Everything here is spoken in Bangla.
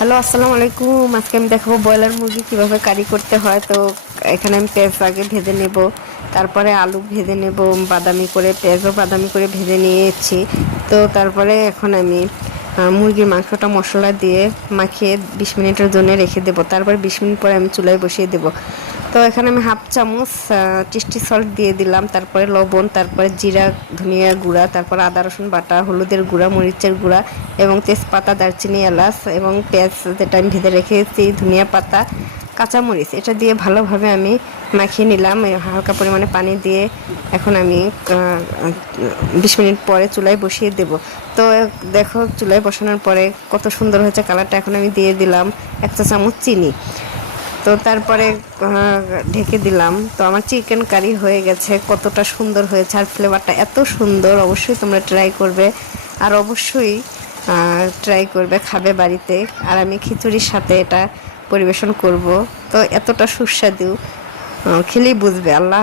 হ্যালো, আসসালামু আলাইকুম। আজকে আমি দেখাবো ব্রয়লার মুরগি কিভাবে কারি করতে হয়। তো এখানে আমি পেঁয়াজ আগে ভেজে নেব, তারপরে আলু ভেজে নেব বাদামি করে, পেঁয়াজও বাদামি করে ভেজে নিয়েছি। তো তারপরে এখন আমি মুরগির মাংসটা মশলা দিয়ে মাখিয়ে 20 মিনিটের জন্য রেখে দেবো। তারপর 20 মিনিট পরে আমি চুলায় বসিয়ে দেব। তো এখানে আমি হাফ চামচ টেস্টি সল্ট দিয়ে দিলাম, তারপরে লবণ, তারপরে জিরা ধনিয়া গুঁড়া, তারপর আদা রসুন বাটা, হলুদের গুঁড়া, মরিচের গুঁড়া এবং তেজপাতা, দারচিনি, এলাচ এবং পেঁয়াজ যেটা আমি ভেজে রেখেছি, ধনিয়া পাতা, কাঁচামরিচ, এটা দিয়ে ভালোভাবে আমি মাখিয়ে নিলাম হালকা পরিমাণে পানি দিয়ে। এখন আমি 20 মিনিট পরে চুলায় বসিয়ে দেব। তো দেখো চুলায় বসানোর পরে কত সুন্দর হয়েছে কালারটা। এখন আমি দিয়ে দিলাম 1 চা চামচ চিনি। তো তারপরে ঢেকে দিলাম। তো আমার চিকেন কারি হয়ে গেছে। কতটা সুন্দর হয়েছে আর ফ্লেভারটা এত সুন্দর। অবশ্যই তোমরা ট্রাই করবে আর অবশ্যই ট্রাই করবে, খাবে বাড়িতে। আর আমি খিচুড়ির সাথে এটা পরিবেশন করব। তো এতটা সুস্বাদু, খেলেই বুঝবে। আল্লাহ।